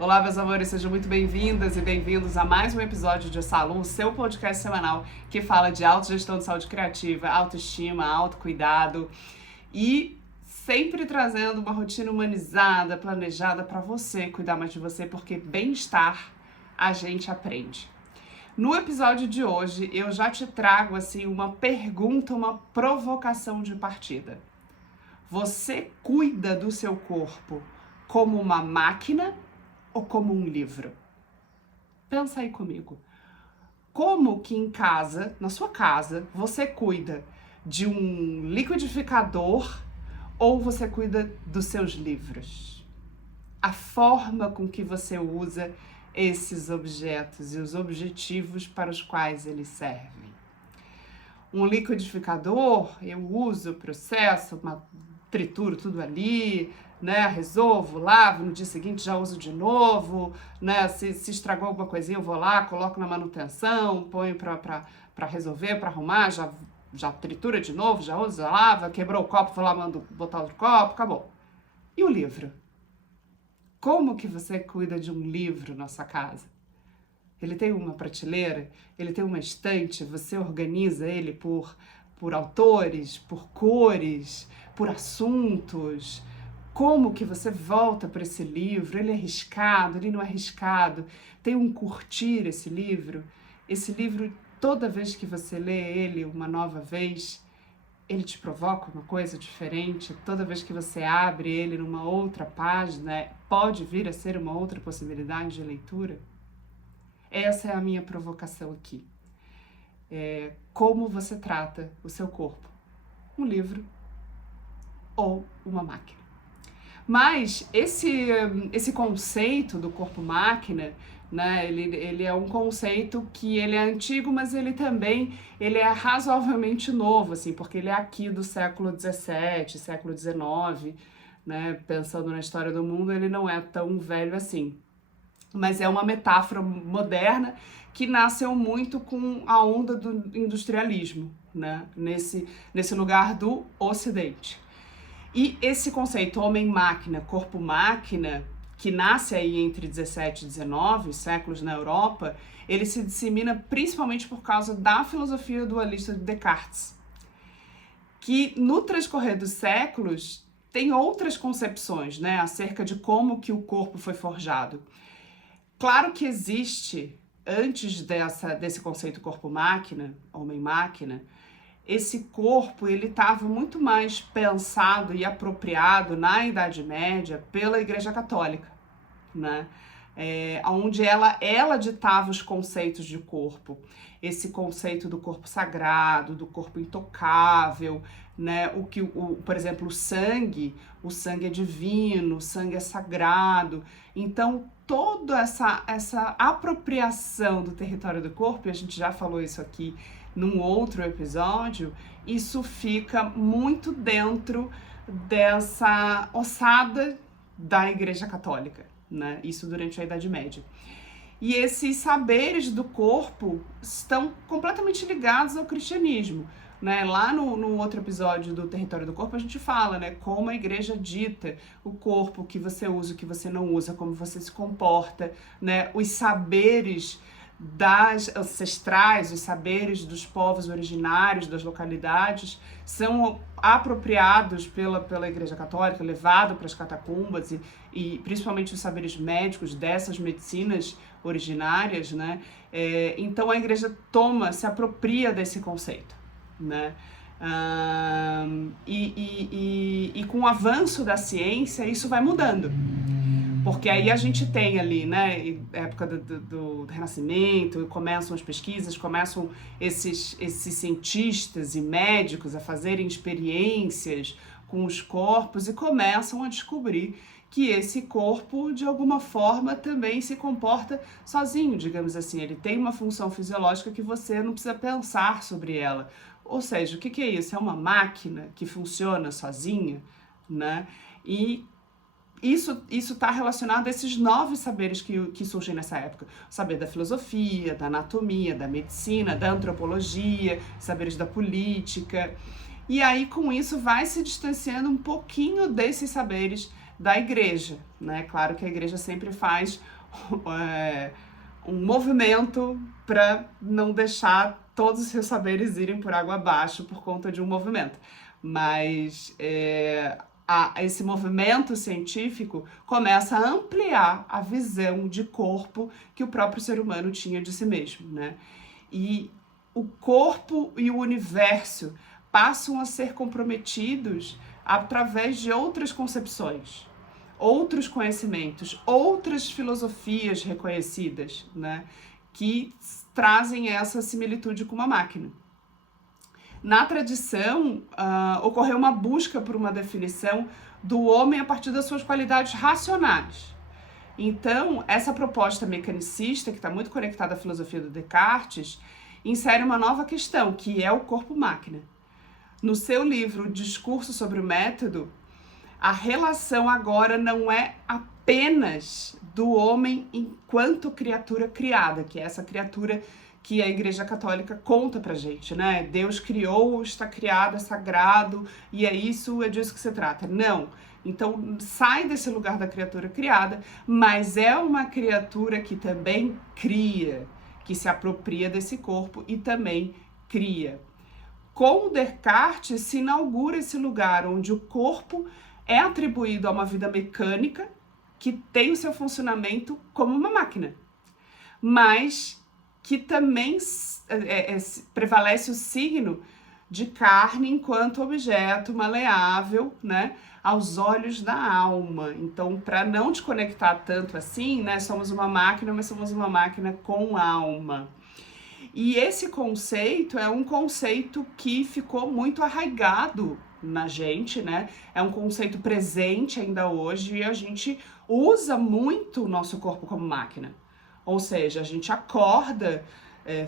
Olá, meus amores, sejam muito bem-vindas e bem-vindos a mais um episódio de Salum, seu podcast semanal que fala de autogestão de saúde criativa, autoestima, autocuidado e sempre trazendo uma rotina humanizada, planejada para você cuidar mais de você, porque bem-estar a gente aprende. No episódio de hoje, eu já te trago assim uma pergunta, uma provocação de partida. Você cuida do seu corpo como uma máquina ou como um livro? Pensa aí comigo. Como que em casa, na sua casa, você cuida de um liquidificador ou você cuida dos seus livros? A forma com que você usa esses objetos e os objetivos para os quais eles servem. Um liquidificador, eu uso, processo, trituro tudo ali, né? Resolvo, lavo, no dia seguinte já uso de novo, né? Se estragou alguma coisinha, eu vou lá, coloco na manutenção, ponho para resolver, para arrumar, já tritura de novo, já usa, já lava, quebrou o copo, vou lá, mando botar outro copo, acabou. E o livro? Como que você cuida de um livro na sua casa? Ele tem uma prateleira, ele tem uma estante, você organiza ele por autores, por cores, por assuntos. Como que você volta para esse livro? Ele é arriscado, ele não é arriscado? Tem um curtir esse livro? Esse livro, toda vez que você lê ele uma nova vez, ele te provoca uma coisa diferente? Toda vez que você abre ele numa outra página, pode vir a ser uma outra possibilidade de leitura? Essa é a minha provocação aqui. Como você trata o seu corpo? Um livro ou uma máquina? Mas esse conceito do corpo-máquina, né, ele é um conceito que ele é antigo, mas ele é razoavelmente novo, assim, porque ele é aqui do século XVII, século XIX, né, pensando na história do mundo, ele não é tão velho assim. Mas é uma metáfora moderna que nasceu muito com a onda do industrialismo, né, nesse lugar do Ocidente. E esse conceito homem-máquina, corpo-máquina, que nasce aí entre 17 e 19 séculos na Europa, ele se dissemina principalmente por causa da filosofia dualista de Descartes, que no transcorrer dos séculos tem outras concepções, né, acerca de como que o corpo foi forjado. Claro que existe, antes desse conceito corpo-máquina, homem-máquina, esse corpo ele estava muito mais pensado e apropriado na Idade Média pela Igreja Católica, né? Onde ela ditava os conceitos de corpo, esse conceito do corpo sagrado, do corpo intocável, né? Por exemplo, o sangue é divino, o sangue é sagrado. Então, toda essa apropriação do território do corpo, e a gente já falou isso aqui num outro episódio, isso fica muito dentro dessa ossada da Igreja Católica, né? Isso durante a Idade Média. E esses saberes do corpo estão completamente ligados ao cristianismo, né? Lá no outro episódio do Território do Corpo a gente fala, né, como a igreja dita o corpo, o que você usa, o que você não usa, como você se comporta, né? Os saberes das ancestrais, os saberes dos povos originários das localidades são apropriados pela Igreja Católica, levados para as catacumbas e principalmente os saberes médicos dessas medicinas originárias, né? Então a Igreja se apropria desse conceito, né? E com o avanço da ciência isso vai mudando. Porque aí a gente tem ali, né, época do Renascimento, começam as pesquisas, começam esses cientistas e médicos a fazerem experiências com os corpos e começam a descobrir que esse corpo, de alguma forma, também se comporta sozinho, digamos assim. Ele tem uma função fisiológica que você não precisa pensar sobre ela. Ou seja, o que é isso? É uma máquina que funciona sozinha, né? E isso está relacionado a esses novos saberes que surgem nessa época. O saber da filosofia, da anatomia, da medicina, da antropologia, saberes da política. E aí, com isso, vai se distanciando um pouquinho desses saberes da igreja, né? Claro que a igreja sempre faz um movimento para não deixar todos os seus saberes irem por água abaixo por conta de um movimento. Mas esse movimento científico começa a ampliar a visão de corpo que o próprio ser humano tinha de si mesmo, né? E o corpo e o universo passam a ser comprometidos através de outras concepções, outros conhecimentos, outras filosofias reconhecidas, né, que trazem essa similitude com uma máquina. Na tradição, ocorreu uma busca por uma definição do homem a partir das suas qualidades racionais. Então, essa proposta mecanicista, que está muito conectada à filosofia do Descartes, insere uma nova questão, que é o corpo-máquina. No seu livro Discurso sobre o Método, a relação agora não é apenas do homem enquanto criatura criada, que é essa criatura que a Igreja Católica conta pra gente, né? Deus criou, está criado, é sagrado, e é disso que se trata. Não. Então, sai desse lugar da criatura criada, mas é uma criatura que também cria, que se apropria desse corpo e também cria. Com o Descartes se inaugura esse lugar onde o corpo é atribuído a uma vida mecânica que tem o seu funcionamento como uma máquina, mas que também prevalece o signo de carne enquanto objeto maleável, né, aos olhos da alma. Então, para não desconectar tanto assim, né, somos uma máquina, mas somos uma máquina com alma. E esse conceito é um conceito que ficou muito arraigado na gente, né? É um conceito presente ainda hoje e a gente usa muito o nosso corpo como máquina. Ou seja, a gente acorda,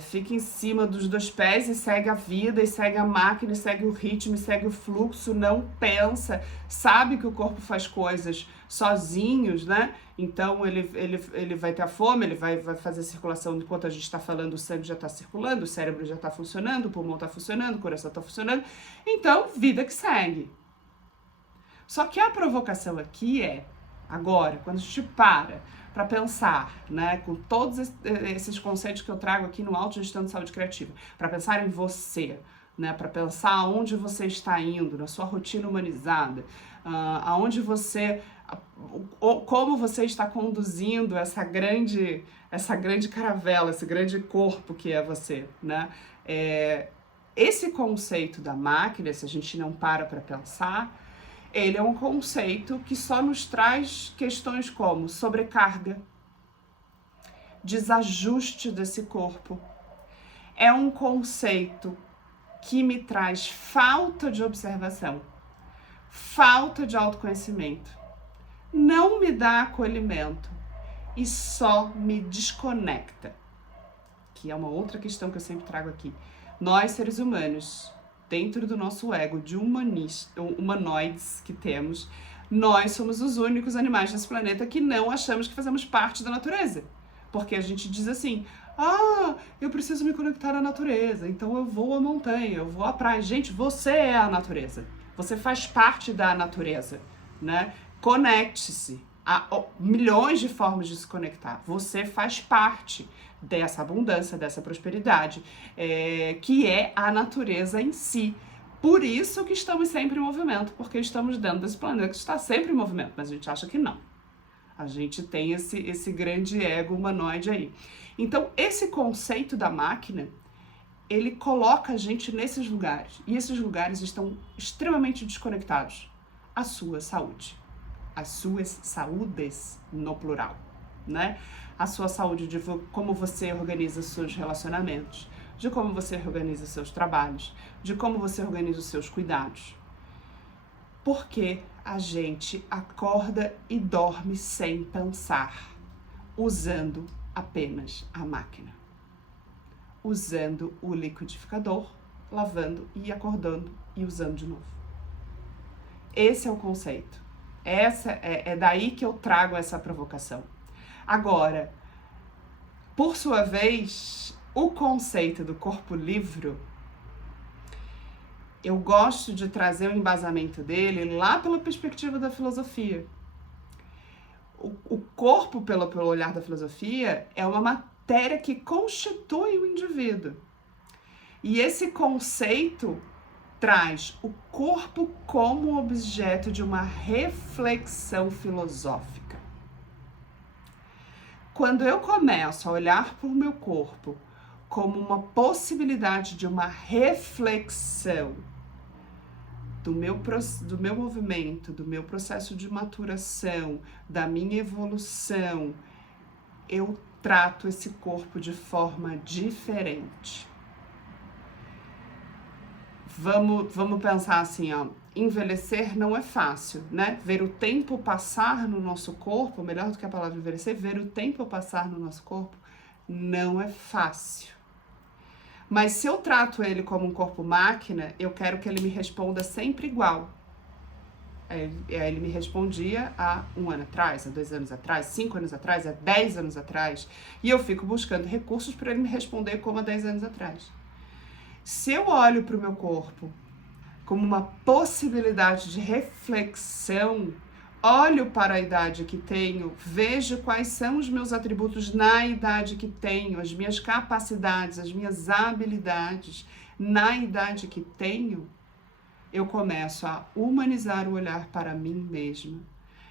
fica em cima dos dois pés e segue a vida, e segue a máquina, e segue o ritmo, e segue o fluxo, não pensa, sabe que o corpo faz coisas sozinhos, né? Então ele vai ter a fome, ele vai fazer a circulação enquanto a gente está falando, o sangue já está circulando, o cérebro já está funcionando, o pulmão está funcionando, o coração está funcionando. Então, vida que segue. Só que a provocação aqui agora, quando a gente para pensar, né, com todos esses conceitos que eu trago aqui no Autogestão de Saúde Criativa, para pensar em você, né, para pensar aonde você está indo, na sua rotina humanizada, aonde você, como você está conduzindo essa grande caravela, esse grande corpo que é você, né? Esse conceito da máquina, se a gente não para pensar, ele é um conceito que só nos traz questões como sobrecarga, desajuste desse corpo. É um conceito que me traz falta de observação, falta de autoconhecimento, não me dá acolhimento e só me desconecta. Que é uma outra questão que eu sempre trago aqui. Nós, seres humanos, dentro do nosso ego de humanoides que temos, nós somos os únicos animais desse planeta que não achamos que fazemos parte da natureza. Porque a gente diz assim, eu preciso me conectar à natureza, então eu vou à montanha, eu vou à praia. Gente, você é a natureza. Você faz parte da natureza, né? Conecte-se. Há milhões de formas de se conectar. Você faz parte dessa abundância, dessa prosperidade, que é a natureza em si. Por isso que estamos sempre em movimento, porque estamos dentro desse planeta que está sempre em movimento, mas a gente acha que não. A gente tem esse grande ego humanoide aí. Então, esse conceito da máquina, ele coloca a gente nesses lugares, e esses lugares estão extremamente desconectados à sua saúde. As suas saúdes no plural, né? A sua saúde de como você organiza os seus relacionamentos, de como você organiza os seus trabalhos, de como você organiza os seus cuidados. Porque a gente acorda e dorme sem pensar, usando apenas a máquina. Usando o liquidificador, lavando e acordando e usando de novo. Esse é o conceito. É daí que eu trago essa provocação. Agora, por sua vez, o conceito do corpo-livro, eu gosto de trazer o embasamento dele lá pela perspectiva da filosofia. o corpo, pelo olhar da filosofia, é uma matéria que constitui o indivíduo. E esse conceito traz o corpo como objeto de uma reflexão filosófica. Quando eu começo a olhar para o meu corpo como uma possibilidade de uma reflexão do meu movimento, do meu processo de maturação, da minha evolução, eu trato esse corpo de forma diferente. Vamos pensar assim, ó, envelhecer não é fácil, né? Ver o tempo passar no nosso corpo, melhor do que a palavra envelhecer, ver o tempo passar no nosso corpo não é fácil. Mas se eu trato ele como um corpo máquina, eu quero que ele me responda sempre igual. Ele me respondia há 1 ano atrás, há 2 anos atrás, 5 anos atrás, há 10 anos atrás. E eu fico buscando recursos para ele me responder como há 10 anos atrás. Se eu olho para o meu corpo como uma possibilidade de reflexão, olho para a idade que tenho, vejo quais são os meus atributos na idade que tenho, as minhas capacidades, as minhas habilidades na idade que tenho, eu começo a humanizar o olhar para mim mesma.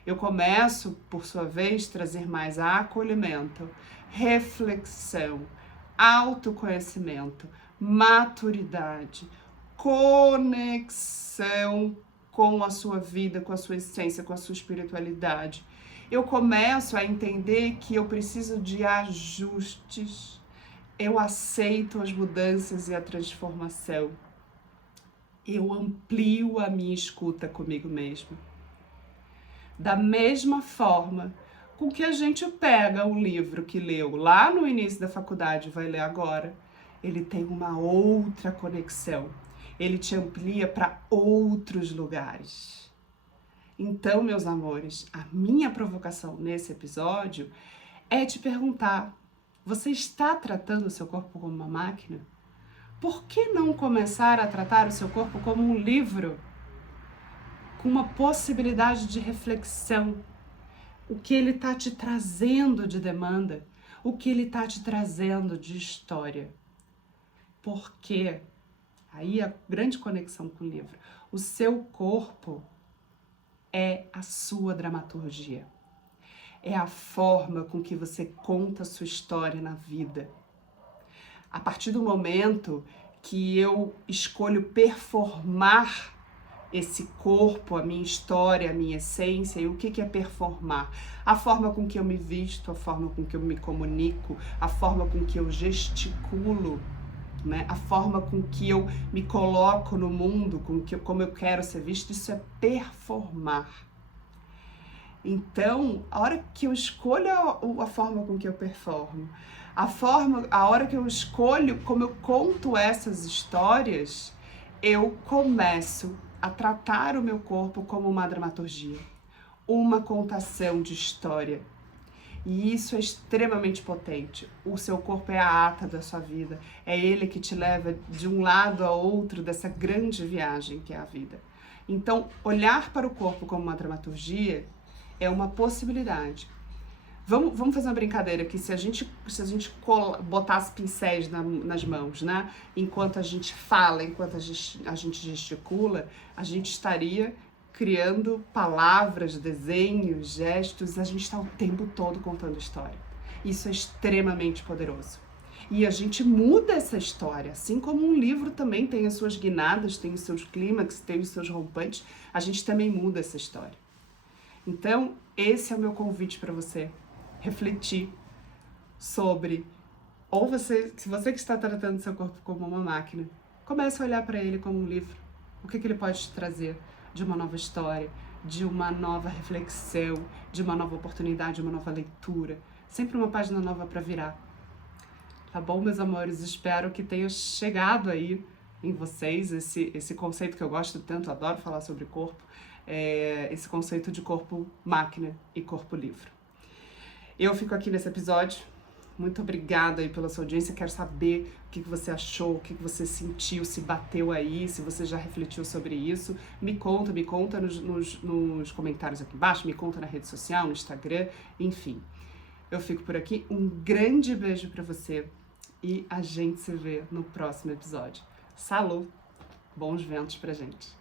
Eu começo, por sua vez, trazer mais acolhimento, reflexão, autoconhecimento, maturidade, conexão com a sua vida, com a sua essência, com a sua espiritualidade. Eu começo a entender que eu preciso de ajustes. Eu aceito as mudanças e a transformação. Eu amplio a minha escuta comigo mesma. Da mesma forma com que a gente pega o livro que leu lá no início da faculdade e vai ler agora, ele tem uma outra conexão. Ele te amplia para outros lugares. Então, meus amores, a minha provocação nesse episódio é te perguntar: você está tratando o seu corpo como uma máquina? Por que não começar a tratar o seu corpo como um livro? Com uma possibilidade de reflexão. O que ele está te trazendo de demanda? O que ele está te trazendo de história? Por quê? Aí a grande conexão com o livro. O seu corpo é a sua dramaturgia. É a forma com que você conta a sua história na vida. A partir do momento que eu escolho performar esse corpo, a minha história, a minha essência, e o que é performar? A forma com que eu me visto, a forma com que eu me comunico, a forma com que eu gesticulo, né? A forma com que eu me coloco no mundo, como eu quero ser visto, isso é performar. Então, a hora que eu escolho a forma com que eu performo, a hora que eu escolho como eu conto essas histórias, eu começo a tratar o meu corpo como uma dramaturgia, uma contação de história. E isso é extremamente potente. O seu corpo é a ata da sua vida. É ele que te leva de um lado a outro dessa grande viagem que é a vida. Então, olhar para o corpo como uma dramaturgia é uma possibilidade. Vamos fazer uma brincadeira aqui. Se a gente botasse pincéis nas mãos, né? Enquanto a gente fala, enquanto a gente gesticula, a gente estaria criando palavras, desenhos, gestos, a gente está o tempo todo contando história. Isso é extremamente poderoso. E a gente muda essa história, assim como um livro também tem as suas guinadas, tem os seus clímax, tem os seus rompantes, a gente também muda essa história. Então, esse é o meu convite para você, refletir sobre, se você que está tratando seu corpo como uma máquina, comece a olhar para ele como um livro. O que ele pode te trazer de uma nova história, de uma nova reflexão, de uma nova oportunidade, de uma nova leitura. Sempre uma página nova para virar. Tá bom, meus amores? Espero que tenha chegado aí em vocês esse conceito que eu gosto tanto, adoro falar sobre corpo, esse conceito de corpo máquina e corpo livro. Eu fico aqui nesse episódio. Muito obrigada aí pela sua audiência. Quero saber o que você achou, o que você sentiu, se bateu aí, se você já refletiu sobre isso. Me conta nos comentários aqui embaixo, me conta na rede social, no Instagram, enfim. Eu fico por aqui. Um grande beijo pra você e a gente se vê no próximo episódio. Salô! Bons ventos pra gente!